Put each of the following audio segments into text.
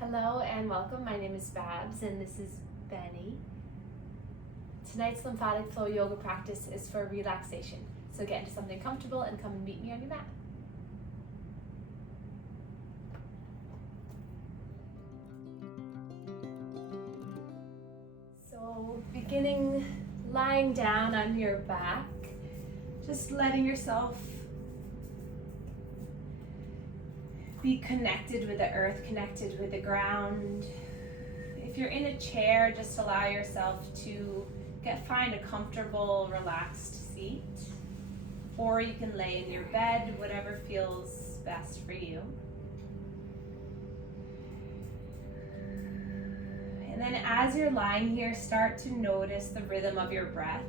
Hello and welcome. My name is Babz and this is Benny. Tonight's lymphatic flow yoga practice is for relaxation. So get into something comfortable and come and meet me on your mat. So beginning lying down on your back, just letting yourself be connected with the earth, connected with the ground. If you're in a chair, just allow yourself to find a comfortable, relaxed seat. Or you can lay in your bed, whatever feels best for you. And then as you're lying here, start to notice the rhythm of your breath.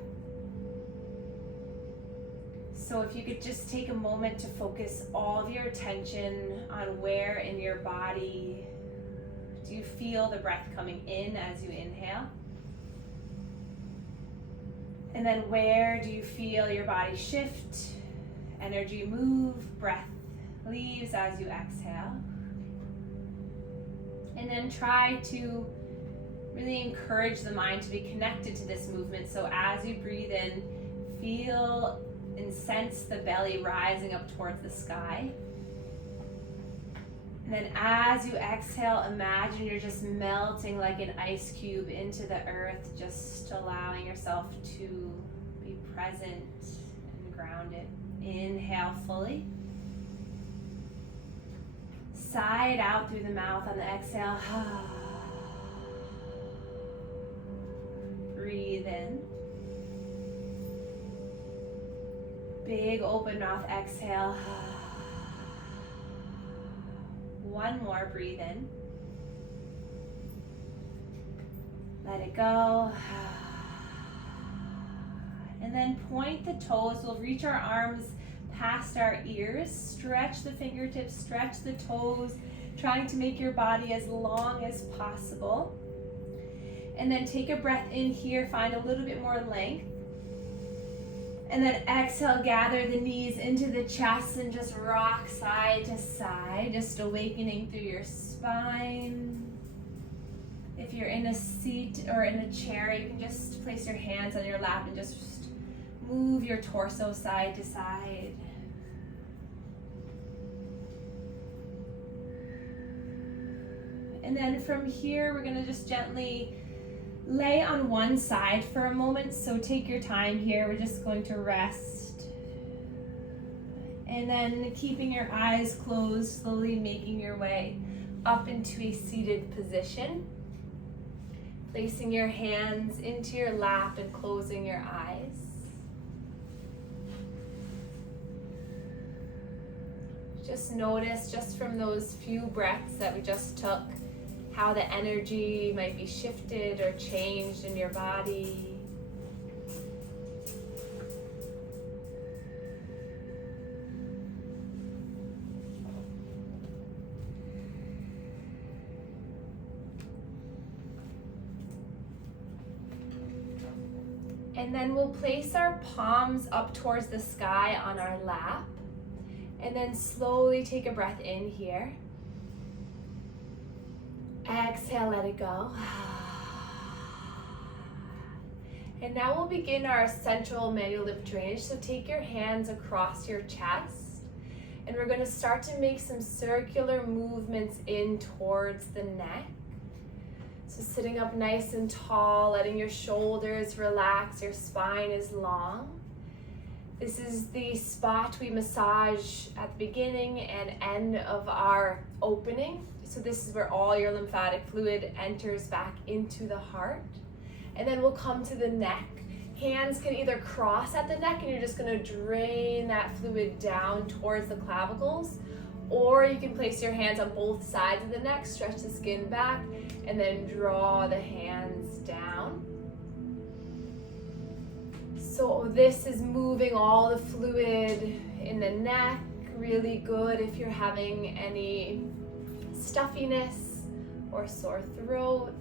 So if you could just take a moment to focus all of your attention on where in your body do you feel the breath coming in as you inhale? And then where do you feel your body shift, energy move, breath leaves as you exhale? And then try to really encourage the mind to be connected to this movement. So as you breathe in, feel and sense the belly rising up towards the sky. And then as you exhale, imagine you're just melting like an ice cube into the earth, just allowing yourself to be present and grounded. Inhale fully. Sigh out through the mouth on the exhale. Breathe in. Big open mouth exhale. One more, breathe in. Let it go. And then point the toes. We'll reach our arms past our ears. Stretch the fingertips, stretch the toes, trying to make your body as long as possible. And then take a breath in here, find a little bit more length. And then exhale, gather the knees into the chest and just rock side to side, just awakening through your spine. If you're in a seat or in a chair, you can just place your hands on your lap and just move your torso side to side. And then from here, we're gonna just gently lay on one side for a moment, so take your time here. We're just going to rest. And then keeping your eyes closed, slowly making your way up into a seated position. Placing your hands into your lap and closing your eyes. Just notice, just from those few breaths that we just took, how the energy might be shifted or changed in your body. And then we'll place our palms up towards the sky on our lap. And then slowly take a breath in here. Exhale, let it go. And now we'll begin our central manual lip drainage. So take your hands across your chest. And we're going to start to make some circular movements in towards the neck. So sitting up nice and tall, letting your shoulders relax, your spine is long. This is the spot we massage at the beginning and end of our opening. So this is where all your lymphatic fluid enters back into the heart. And then we'll come to the neck. Hands can either cross at the neck and you're just gonna drain that fluid down towards the clavicles, or you can place your hands on both sides of the neck, stretch the skin back, and then draw the hands down. So this is moving all the fluid in the neck, really good if you're having any stuffiness or sore throat.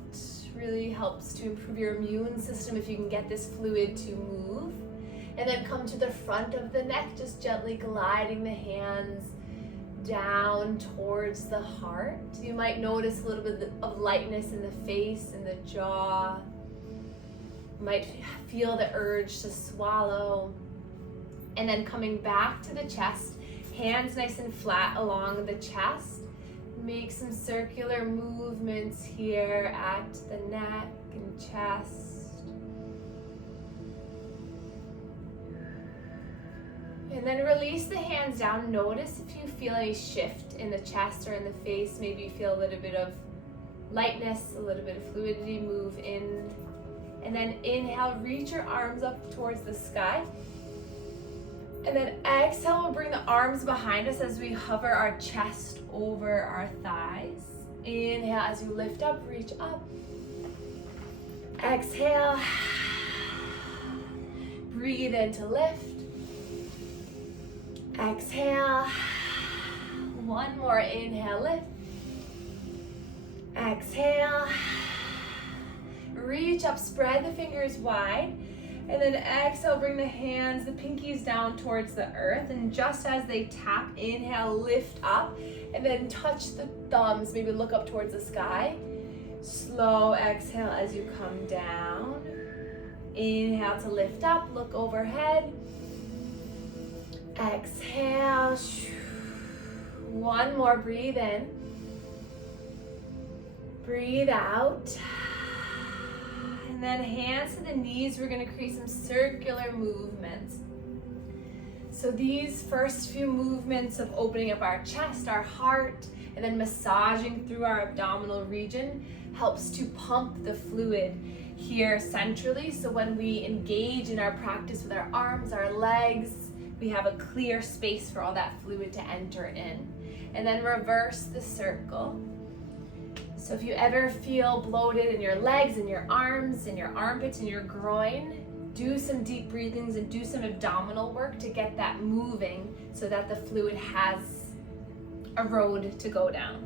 Really helps to improve your immune system if you can get this fluid to move. And then come to the front of the neck, just gently gliding the hands down towards the heart. You might notice a little bit of lightness in the face and the jaw. You might feel the urge to swallow. And then coming back to the chest, hands nice and flat along the chest. Make some circular movements here at the neck and chest. And then release the hands down. Notice if you feel any shift in the chest or in the face. Maybe you feel a little bit of lightness, a little bit of fluidity move in. And then inhale, reach your arms up towards the sky. And then exhale, we'll bring the arms behind us as we hover our chest over our thighs. Inhale as you lift up, reach up. Exhale. Breathe in to lift. Exhale. One more, inhale, lift. Exhale. Reach up, spread the fingers wide. And then exhale, bring the hands, the pinkies down towards the earth. And just as they tap, inhale, lift up. And then touch the thumbs, maybe look up towards the sky. Slow exhale as you come down. Inhale to lift up, look overhead. Exhale. One more, breathe in. Breathe out. And then hands to the knees, we're going to create some circular movements. So these first few movements of opening up our chest, our heart, and then massaging through our abdominal region helps to pump the fluid here centrally. So when we engage in our practice with our arms, our legs, we have a clear space for all that fluid to enter in. And then reverse the circle. So if you ever feel bloated in your legs, in your arms, in your armpits, in your groin, do some deep breathings and do some abdominal work to get that moving so that the fluid has a road to go down.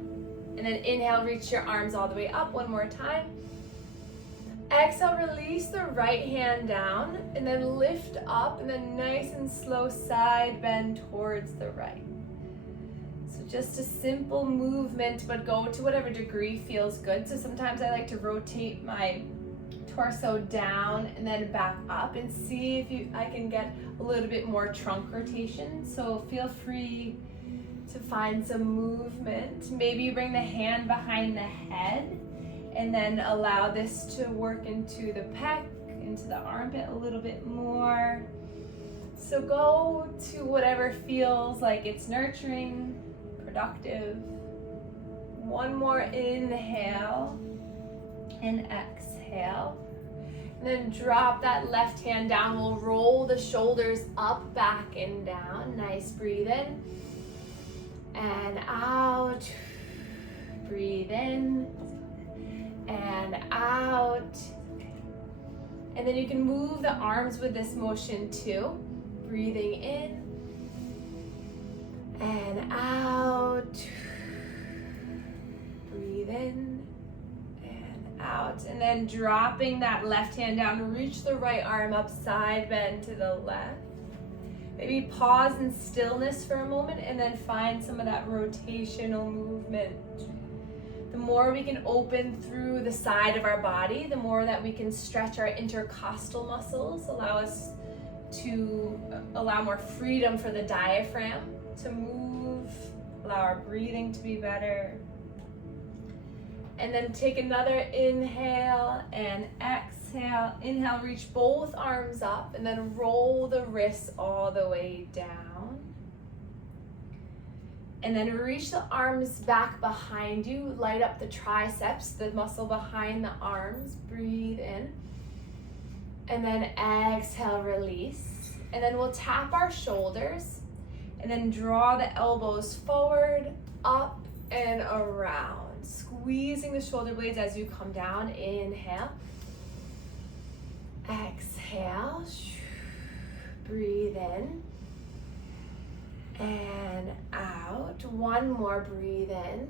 And then inhale, reach your arms all the way up one more time. Exhale, release the right hand down and then lift up and then nice and slow side bend towards the right. So just a simple movement, but go to whatever degree feels good. So sometimes I like to rotate my torso down and then back up and see if I can get a little bit more trunk rotation. So feel free to find some movement. Maybe you bring the hand behind the head and then allow this to work into the pec, into the armpit a little bit more. So go to whatever feels like it's nurturing, productive. One more inhale and exhale. And then drop that left hand down. We'll roll the shoulders up, back, and down. Nice, breathe in and out. Breathe in and out. And then you can move the arms with this motion too. Breathing in and out. Breathe in and out. And then dropping that left hand down, reach the right arm up, side bend to the left. Maybe pause in stillness for a moment and then find some of that rotational movement. The more we can open through the side of our body, the more that we can stretch our intercostal muscles, allow more freedom for the diaphragm to move, allow our breathing to be better. And then take another inhale and exhale. Inhale, reach both arms up and then roll the wrists all the way down. And then reach the arms back behind you. Light up the triceps, the muscle behind the arms. Breathe in. And then exhale, release. And then we'll tap our shoulders and then draw the elbows forward, up, and around. Squeezing the shoulder blades as you come down. Inhale. Exhale. Breathe in. And out. One more, breathe in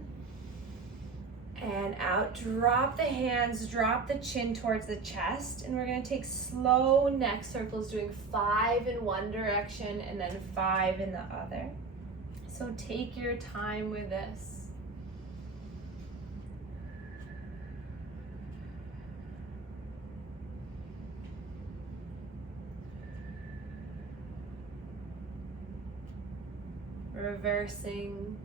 and out. Drop the hands, drop the chin towards the chest, and we're going to take slow neck circles, doing 5 in one direction and then 5 in the other. So take your time with this. Reversing.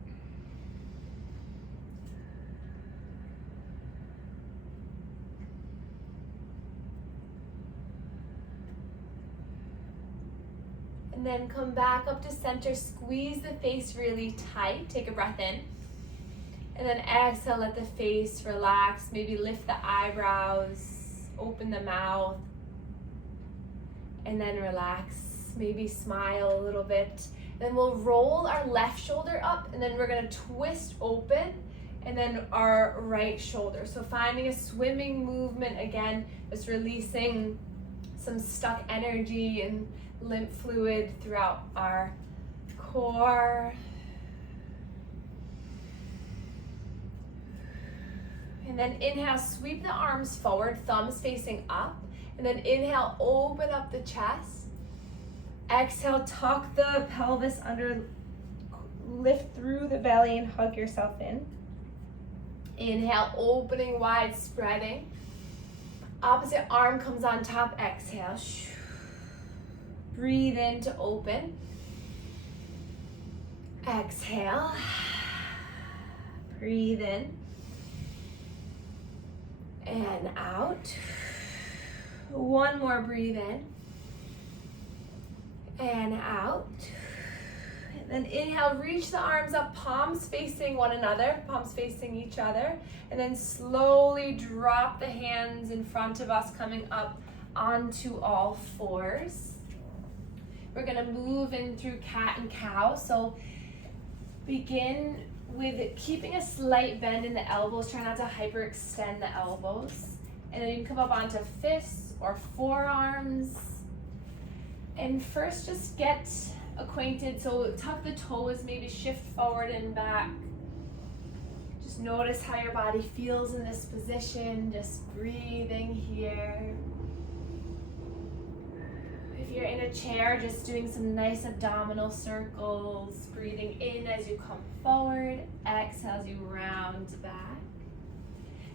And then come back up to center, squeeze the face really tight, take a breath in. And then exhale, let the face relax, maybe lift the eyebrows, open the mouth. And then relax, maybe smile a little bit. Then we'll roll our left shoulder up, and then we're gonna twist open, and then our right shoulder. So finding a swimming movement again, just releasing some stuck energy and lymph fluid throughout our core. And then inhale, sweep the arms forward, thumbs facing up. And then inhale, open up the chest. Exhale, tuck the pelvis under, lift through the belly and hug yourself in. Inhale, opening wide, spreading. Opposite arm comes on top, exhale. Breathe in to open. Exhale. Breathe in. And out. One more, breathe in. And out. And then inhale, reach the arms up, palms facing one another, palms facing each other. And then slowly drop the hands in front of us, coming up onto all fours. We're gonna move in through cat and cow. So begin with keeping a slight bend in the elbows. Try not to hyperextend the elbows. And then you can come up onto fists or forearms. And first just get acquainted. So tuck the toes, maybe shift forward and back. Just notice how your body feels in this position. Just breathing here. If you're in a chair, just doing some nice abdominal circles, breathing in as you come forward, exhale as you round back.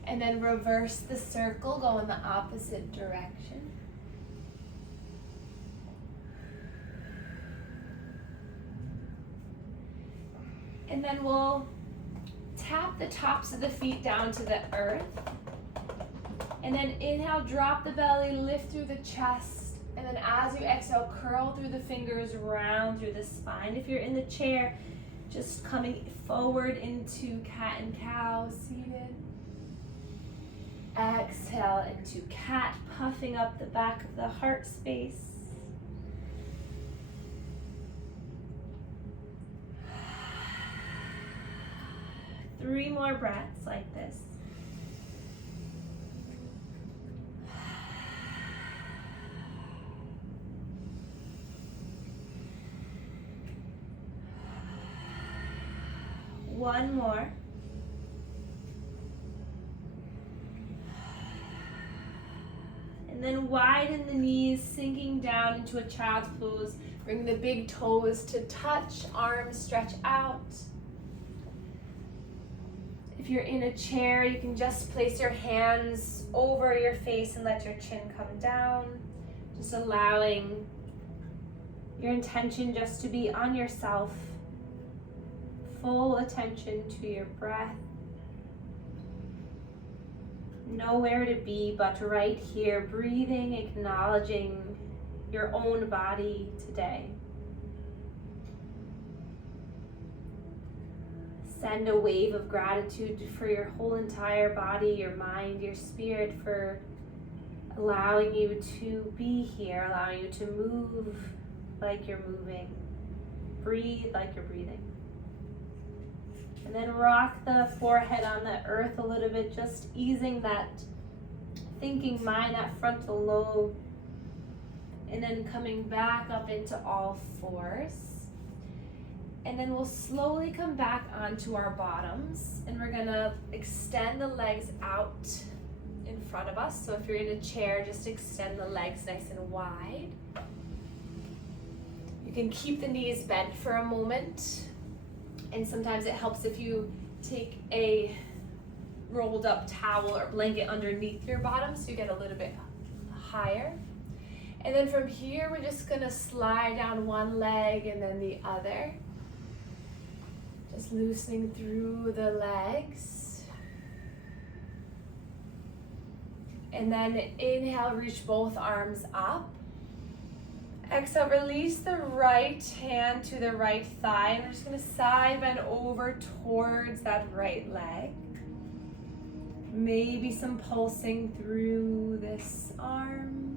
And then reverse the circle, go in the opposite direction. And then we'll tap the tops of the feet down to the earth. And then inhale, drop the belly, lift through the chest. And then as you exhale, curl through the fingers, round through the spine. If you're in the chair, just coming forward into cat and cow, seated. Exhale into cat, puffing up the back of the heart space. Three more breaths like this. One more. And then widen the knees, sinking down into a child's pose. Bring the big toes to touch, arms stretch out. If you're in a chair, you can just place your hands over your face and let your chin come down. Just allowing your intention just to be on yourself. Full attention to your breath. Nowhere to be but right here, breathing, acknowledging your own body today. Send a wave of gratitude for your whole entire body, your mind, your spirit, for allowing you to be here, allowing you to move like you're moving. Breathe like you're breathing. And then rock the forehead on the earth a little bit, just easing that thinking mind, that frontal lobe. And then coming back up into all fours. And then we'll slowly come back onto our bottoms. And we're gonna extend the legs out in front of us. So if you're in a chair, just extend the legs nice and wide. You can keep the knees bent for a moment. And sometimes it helps if you take a rolled up towel or blanket underneath your bottom so you get a little bit higher. And then from here, we're just gonna slide down one leg and then the other. Just loosening through the legs. And then inhale, reach both arms up. Exhale, release the right hand to the right thigh. And we're just gonna side bend over towards that right leg. Maybe some pulsing through this arm.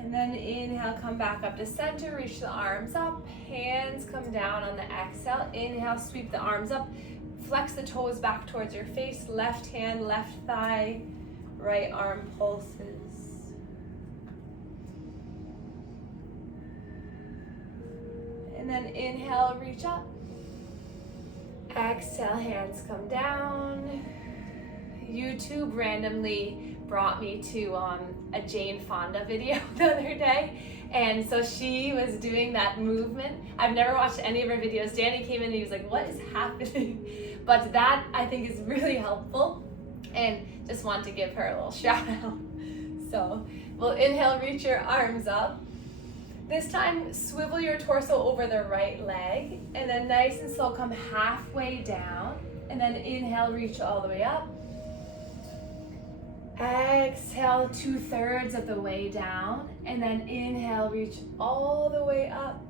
And then inhale, come back up to center, reach the arms up, hands come down on the exhale. Inhale, sweep the arms up, flex the toes back towards your face, left hand, left thigh, right arm pulses. And then inhale, reach up. Exhale, hands come down. YouTube randomly brought me to a Jane Fonda video the other day, and so she was doing that movement. I've never watched any of her videos. Danny came in and he was like, what is happening? But that I think is really helpful, and just want to give her a little shout out. So we'll inhale, reach your arms up. This time, swivel your torso over the right leg, and then nice and slow, come halfway down, and then inhale, reach all the way up. Exhale, 2/3 of the way down, and then inhale, reach all the way up,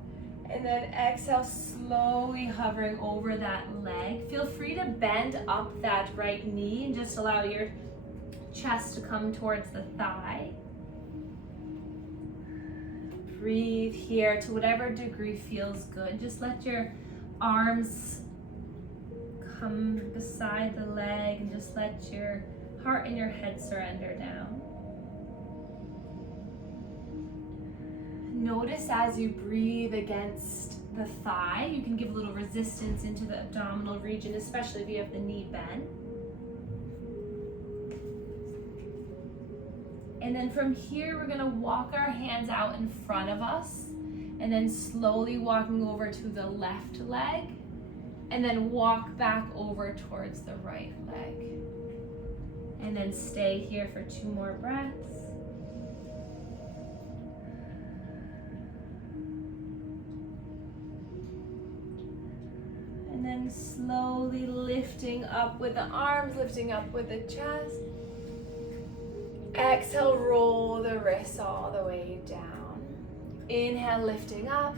and then exhale, slowly hovering over that leg. Feel free to bend up that right knee and just allow your chest to come towards the thigh. Breathe here to whatever degree feels good. Just let your arms come beside the leg and just let your heart and your head surrender down. Notice as you breathe against the thigh, you can give a little resistance into the abdominal region, especially if you have the knee bent. And then from here, we're gonna walk our hands out in front of us, and then slowly walking over to the left leg, and then walk back over towards the right leg. And then stay here for 2 more breaths. And then slowly lifting up with the arms, lifting up with the chest. Exhale, roll the wrists all the way down. Inhale, lifting up.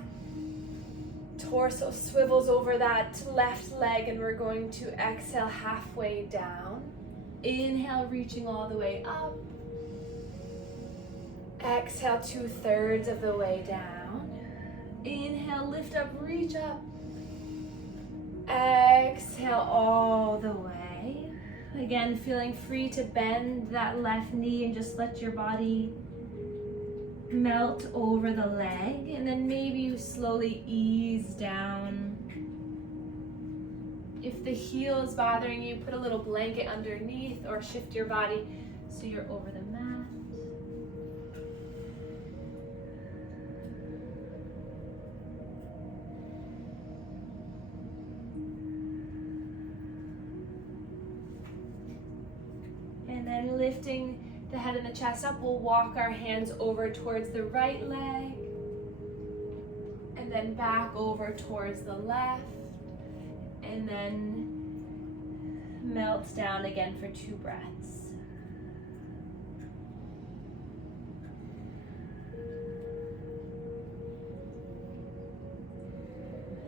Torso swivels over that left leg, and we're going to exhale halfway down. Inhale, reaching all the way up. Exhale, 2/3 of the way down. Inhale, lift up, reach up. Exhale all the way. Again, feeling free to bend that left knee and just let your body melt over the leg. And then maybe you slowly ease down. If the heel is bothering you, put a little blanket underneath or shift your body so you're over the mat. And then lifting the head and the chest up, we'll walk our hands over towards the right leg, and then back over towards the left, and then melt down again for 2 breaths.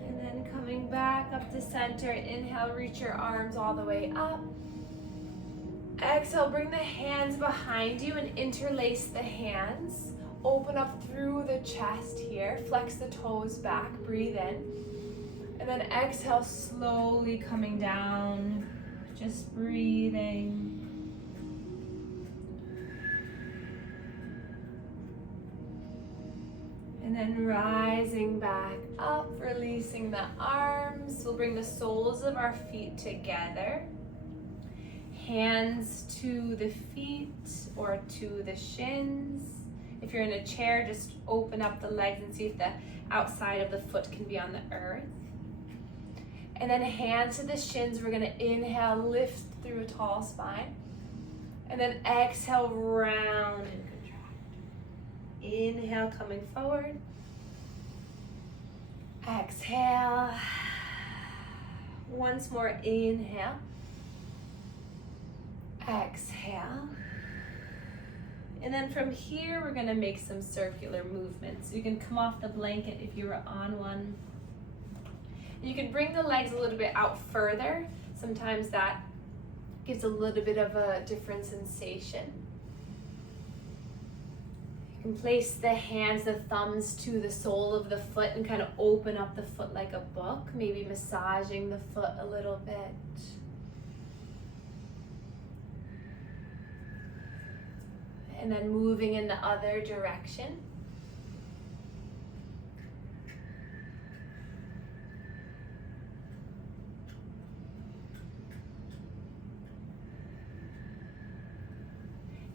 And then coming back up to center, inhale, reach your arms all the way up. Exhale, bring the hands behind you and interlace the hands. Open up through the chest here. Flex the toes back. Breathe in. And then exhale, slowly coming down. Just breathing. And then rising back up, releasing the arms. We'll bring the soles of our feet together. Hands to the feet or to the shins. If you're in a chair, just open up the legs and see if the outside of the foot can be on the earth. And then hands to the shins. We're gonna inhale, lift through a tall spine. And then exhale, round and contract. Inhale, coming forward. Exhale. Once more, inhale. Exhale. And then from here, we're gonna make some circular movements. You can come off the blanket if you were on one. You can bring the legs a little bit out further. Sometimes that gives a little bit of a different sensation. You can place the hands, the thumbs to the sole of the foot and kind of open up the foot like a book, maybe massaging the foot a little bit. And then moving in the other direction.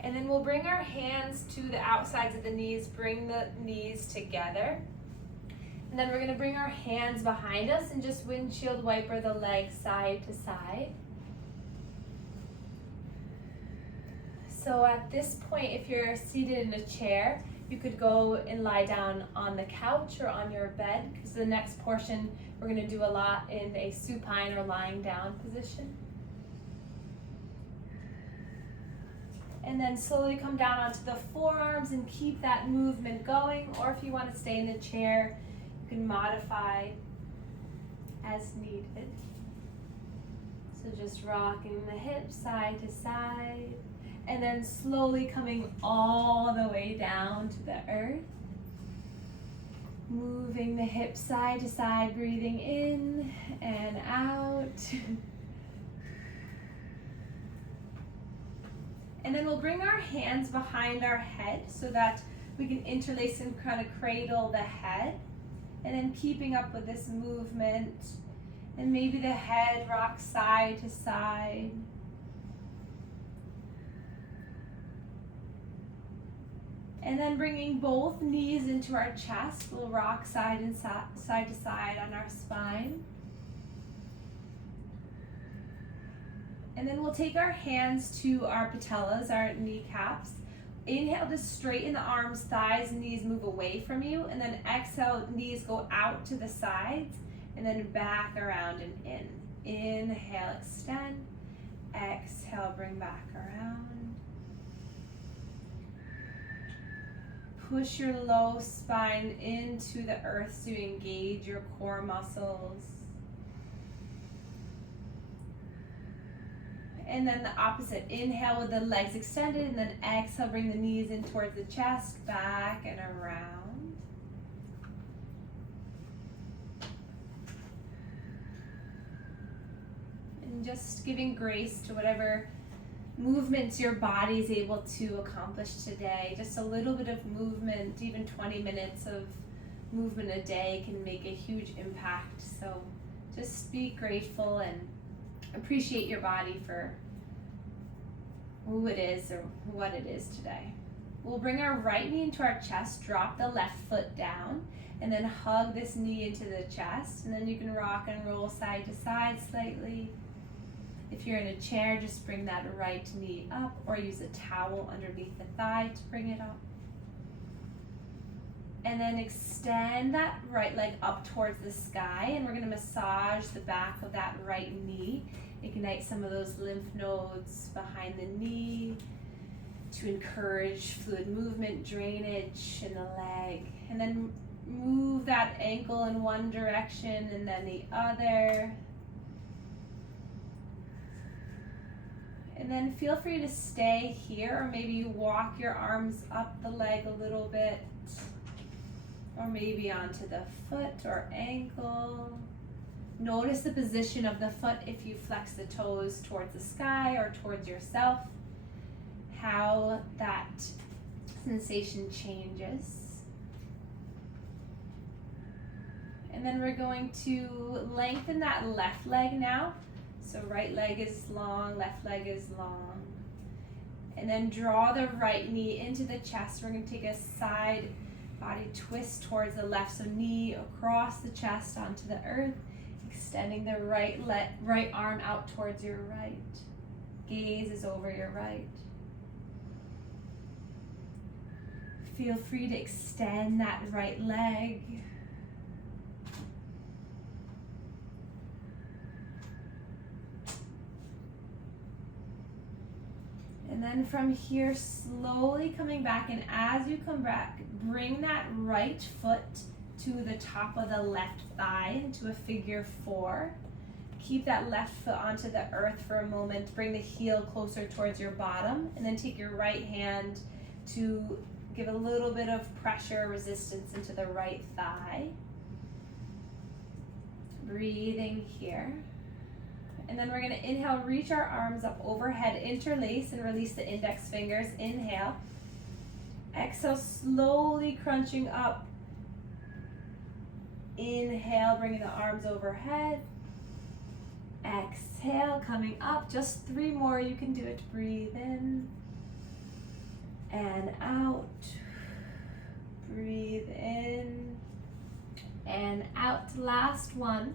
And then we'll bring our hands to the outsides of the knees, bring the knees together. And then we're gonna bring our hands behind us and just windshield wiper the legs side to side. So at this point, if you're seated in a chair, you could go and lie down on the couch or on your bed, because the next portion, we're gonna do a lot in a supine or lying down position. And then slowly come down onto the forearms and keep that movement going. Or if you want to stay in the chair, you can modify as needed. So just rocking the hips side to side. And then slowly coming all the way down to the earth. Moving the hips side to side, breathing in and out. And then we'll bring our hands behind our head so that we can interlace and kind of cradle the head. And then keeping up with this movement. And maybe the head rocks side to side. And then bringing both knees into our chest, we'll rock side to side on our spine. And then we'll take our hands to our patellas, our kneecaps. Inhale to straighten the arms, thighs, knees move away from you. And then exhale, knees go out to the sides and then back around and in. Inhale, extend. Exhale, bring back around. Push your low spine into the earth to engage your core muscles. And then the opposite, inhale with the legs extended, and then exhale, bring the knees in towards the chest, back and around. And just giving grace to whatever movements your body is able to accomplish today. Just a little bit of movement, even 20 minutes of movement a day can make a huge impact. So just be grateful and appreciate your body for who it is or what it is today. We'll bring our right knee into our chest, drop the left foot down, and then hug this knee into the chest. And then you can rock and roll side to side slightly. If you're in a chair, just bring that right knee up or use a towel underneath the thigh to bring it up. And then extend that right leg up towards the sky, and we're going to massage the back of that right knee. Ignite some of those lymph nodes behind the knee to encourage fluid movement, drainage in the leg. And then move that ankle in one direction and then the other. And then feel free to stay here, or maybe you walk your arms up the leg a little bit, or maybe onto the foot or ankle. Notice the position of the foot if you flex the toes towards the sky or towards yourself, how that sensation changes. And then we're going to lengthen that left leg now. So right leg is long, left leg is long. And then draw the right knee into the chest. We're going to take a side body twist towards the left. So knee across the chest onto the earth, extending the right arm out towards your right. Gaze is over your right. Feel free to extend that right leg. And then from here, slowly coming back, and as you come back, bring that right foot to the top of the left thigh into a figure 4. Keep that left foot onto the earth for a moment. Bring the heel closer towards your bottom, and then take your right hand to give a little bit of pressure, resistance into the right thigh. Breathing here. And then we're going to inhale, reach our arms up overhead, interlace, and release the index fingers. Inhale. Exhale, slowly crunching up. Inhale, bringing the arms overhead. Exhale, coming up. Just 3 more. You can do it. Breathe in and out. Breathe in and out. Last one.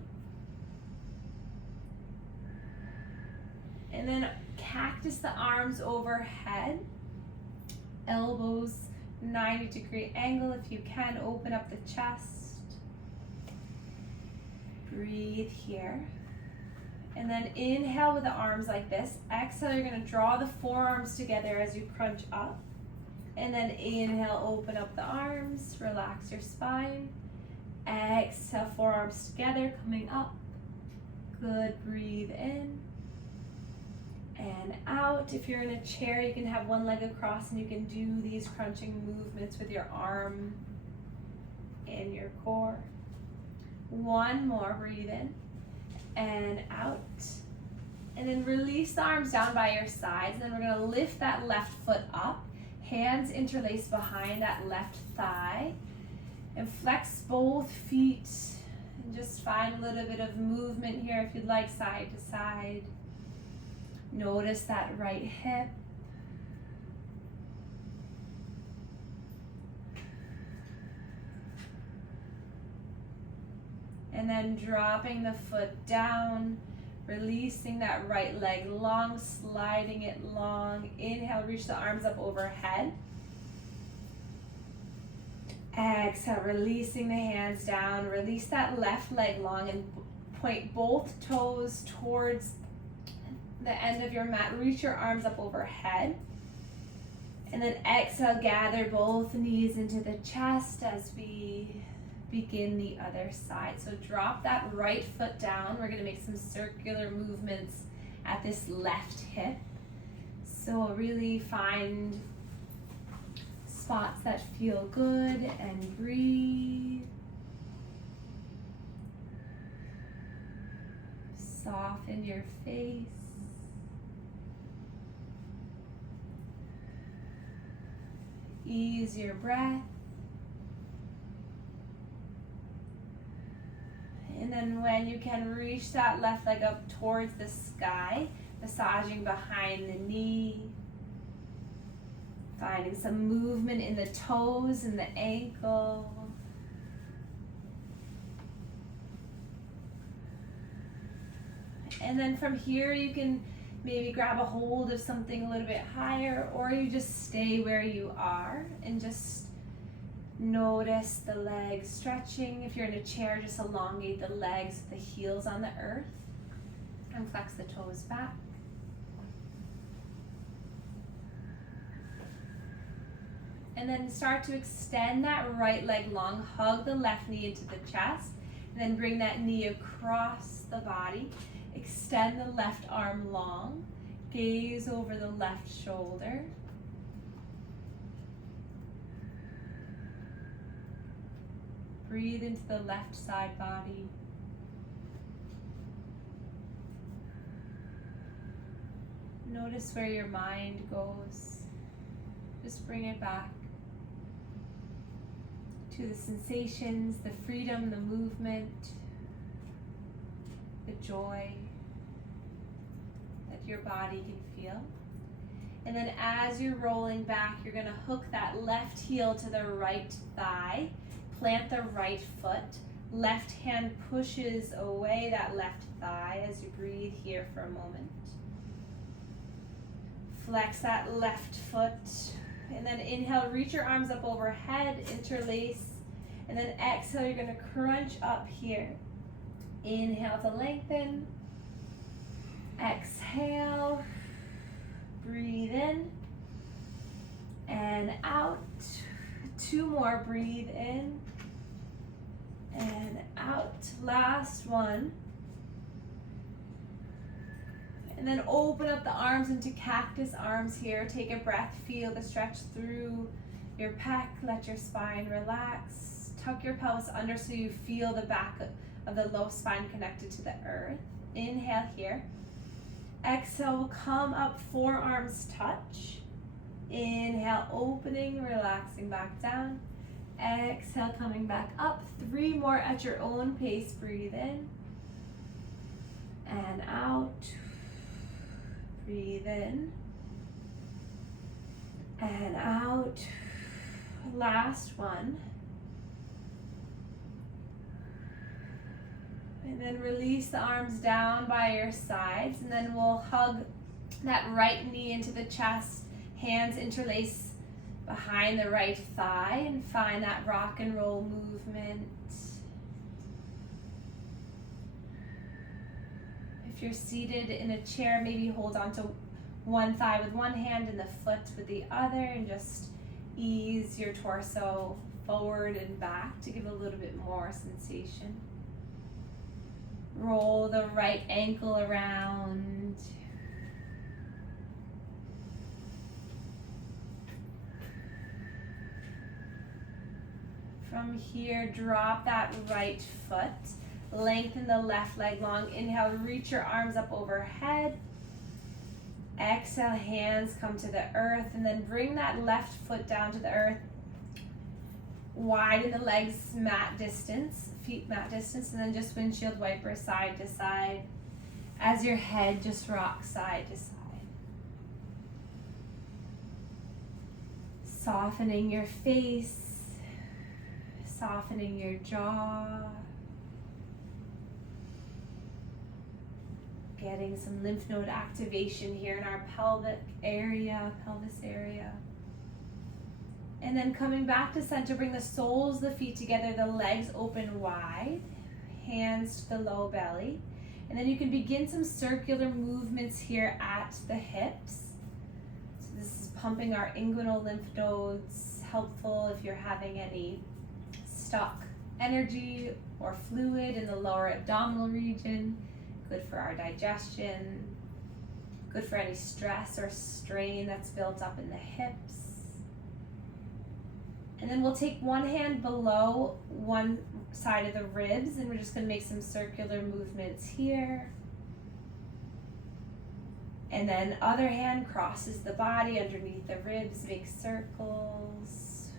And then cactus the arms overhead. Elbows 90-degree angle. If you can, open up the chest. Breathe here. And then inhale with the arms like this. Exhale, you're going to draw the forearms together as you crunch up. And then inhale, open up the arms, relax your spine. Exhale, forearms together, coming up. Good, breathe in and out. If you're in a chair, you can have one leg across and you can do these crunching movements with your arm and your core. One more, breathe in and out. And then release the arms down by your sides. And then we're going to lift that left foot up. Hands interlace behind that left thigh. And flex both feet. And just find a little bit of movement here if you'd like, side to side. Notice that right hip. And then dropping the foot down, releasing that right leg long, sliding it long. Inhale, reach the arms up overhead. Exhale, releasing the hands down. Release that left leg long and point both toes towards the end of your mat. Reach your arms up overhead. And then exhale, gather both knees into the chest as we begin the other side. So drop that right foot down. We're going to make some circular movements at this left hip. So really find spots that feel good and breathe. Soften your face. Ease your breath. And then when you can, reach that left leg up towards the sky, massaging behind the knee. Finding some movement in the toes and the ankle. And then from here you can maybe grab a hold of something a little bit higher, or you just stay where you are and just notice the legs stretching. If you're in a chair, just elongate the legs with the heels on the earth and flex the toes back. And then start to extend that right leg long, hug the left knee into the chest, and then bring that knee across the body. Extend the left arm long, gaze over the left shoulder. Breathe into the left side body. Notice where your mind goes. Just bring it back to the sensations, the freedom, the movement, the joy that your body can feel. And then as you're rolling back, you're gonna hook that left heel to the right thigh, plant the right foot, left hand pushes away that left thigh as you breathe here for a moment. Flex that left foot, and then inhale, reach your arms up overhead, interlace, and then exhale, you're gonna crunch up here. Inhale to lengthen, exhale, breathe in and out. 2 more, breathe in and out. Last one. And then open up the arms into cactus arms here. Take a breath, feel the stretch through your pec, let your spine relax. Tuck your pelvis under so you feel the back of the low spine connected to the earth. Inhale here. Exhale, we'll come up, forearms touch. Inhale, opening, relaxing back down. Exhale, coming back up. 3 more at your own pace. Breathe in and out. Breathe in and out. Last one. And then release the arms down by your sides, and then we'll hug that right knee into the chest, hands interlace behind the right thigh, and find that rock and roll movement. If you're seated in a chair, maybe hold on to one thigh with one hand and the foot with the other, and just ease your torso forward and back to give a little bit more sensation. Roll the right ankle around. From here, drop that right foot. Lengthen the left leg long. Inhale, reach your arms up overhead. Exhale, hands come to the earth, and then bring that left foot down to the earth. Widen the legs mat distance, feet mat distance, and then just windshield wiper side to side as your head just rocks side to side. Softening your face, softening your jaw. Getting some lymph node activation here in our pelvis area. And then coming back to center, bring the soles of the feet together, the legs open wide, hands to the low belly. And then you can begin some circular movements here at the hips. So this is pumping our inguinal lymph nodes, helpful if you're having any stuck energy or fluid in the lower abdominal region. Good for our digestion, good for any stress or strain that's built up in the hips. And then we'll take one hand below one side of the ribs, and we're just going to make some circular movements here. And then other hand crosses the body underneath the ribs, make circles.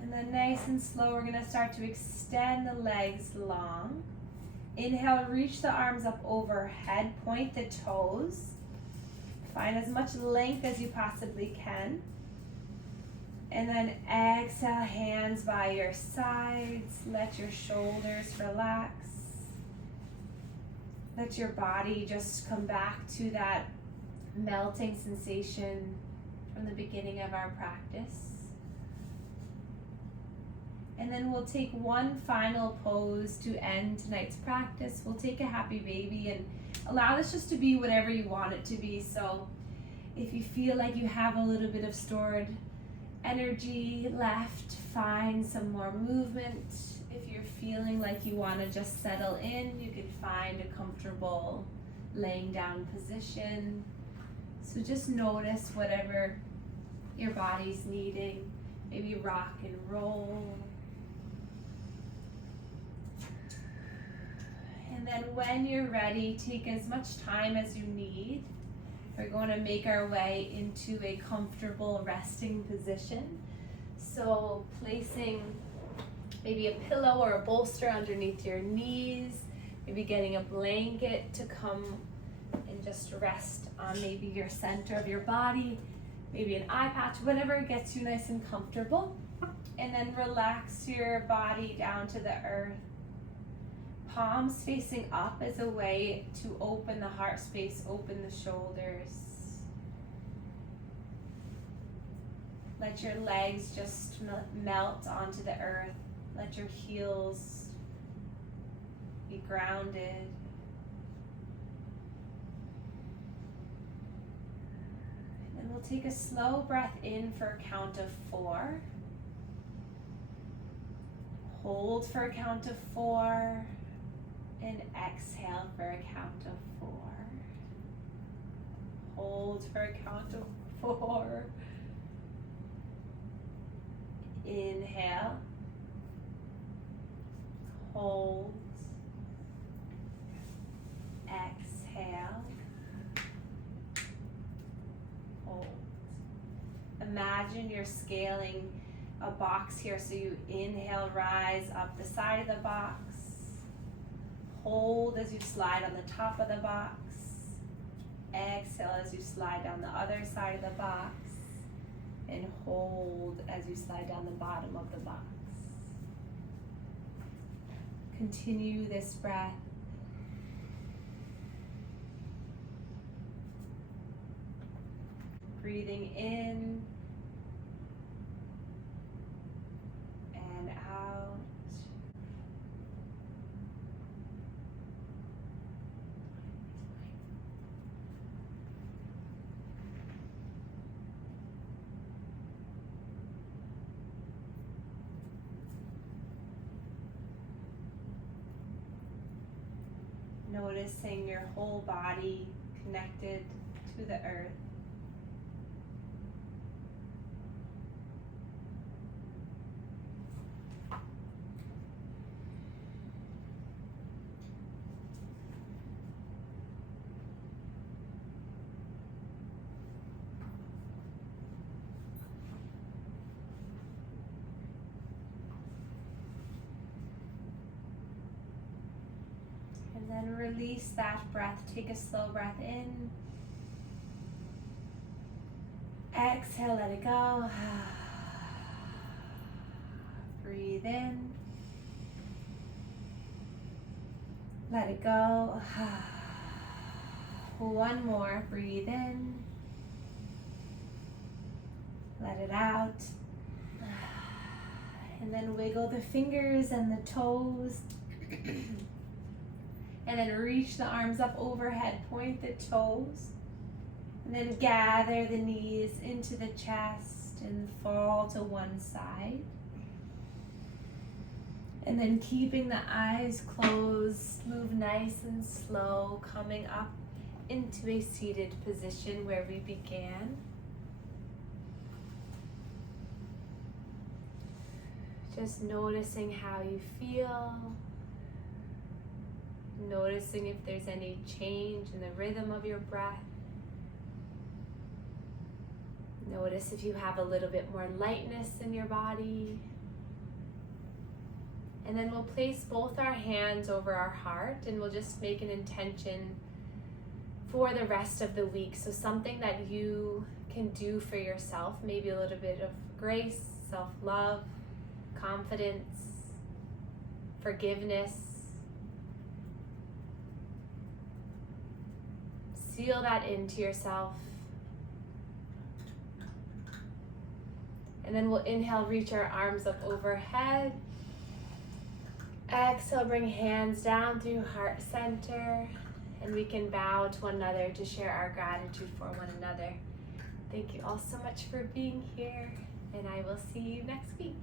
And then nice and slow, we're going to start to extend the legs long. Inhale, reach the arms up overhead, point the toes. Find as much length as you possibly can. And then exhale, hands by your sides. Let your shoulders relax. Let your body just come back to that melting sensation from the beginning of our practice. And then we'll take one final pose to end tonight's practice. We'll take a happy baby and allow this just to be whatever you want it to be. So if you feel like you have a little bit of stored energy left, find some more movement. If you're feeling like you want to just settle in, you can find a comfortable laying down position. So just notice whatever your body's needing. Maybe rock and roll. And then when you're ready, take as much time as you need. We're going to make our way into a comfortable resting position. So placing maybe a pillow or a bolster underneath your knees, Maybe getting a blanket to come and just rest on maybe your center of your body, maybe an eye patch, whatever gets you nice and comfortable. And then relax your body down to the earth. Palms facing up as a way to open the heart space, open the shoulders. Let your legs just melt onto the earth. Let your heels be grounded. And then we'll take a slow breath in for a count of 4. Hold for a count of 4. And exhale for a count of 4. Hold for a count of 4. Inhale. Hold. Exhale. Hold. Imagine you're scaling a box here, so you inhale, rise up the side of the box. Hold as you slide on the top of the box. Exhale as you slide down the other side of the box. And hold as you slide down the bottom of the box. Continue this breath. Breathing in and out. Noticing your whole body connected to the earth. And then release that breath. Take a slow breath in. Exhale, let it go. Breathe in. Let it go. One more. Breathe in. Let it out. And then wiggle the fingers and the toes. And then reach the arms up overhead, point the toes. And then gather the knees into the chest and fall to one side. And then keeping the eyes closed, move nice and slow, coming up into a seated position where we began. Just noticing how you feel. Noticing if there's any change in the rhythm of your breath. Notice if you have a little bit more lightness in your body. And then we'll place both our hands over our heart and we'll just make an intention for the rest of the week. So something that you can do for yourself, maybe a little bit of grace, self-love, confidence, forgiveness. Seal that into yourself. And then we'll inhale, reach our arms up overhead. Exhale, bring hands down through heart center. And we can bow to one another to share our gratitude for one another. Thank you all so much for being here. And I will see you next week.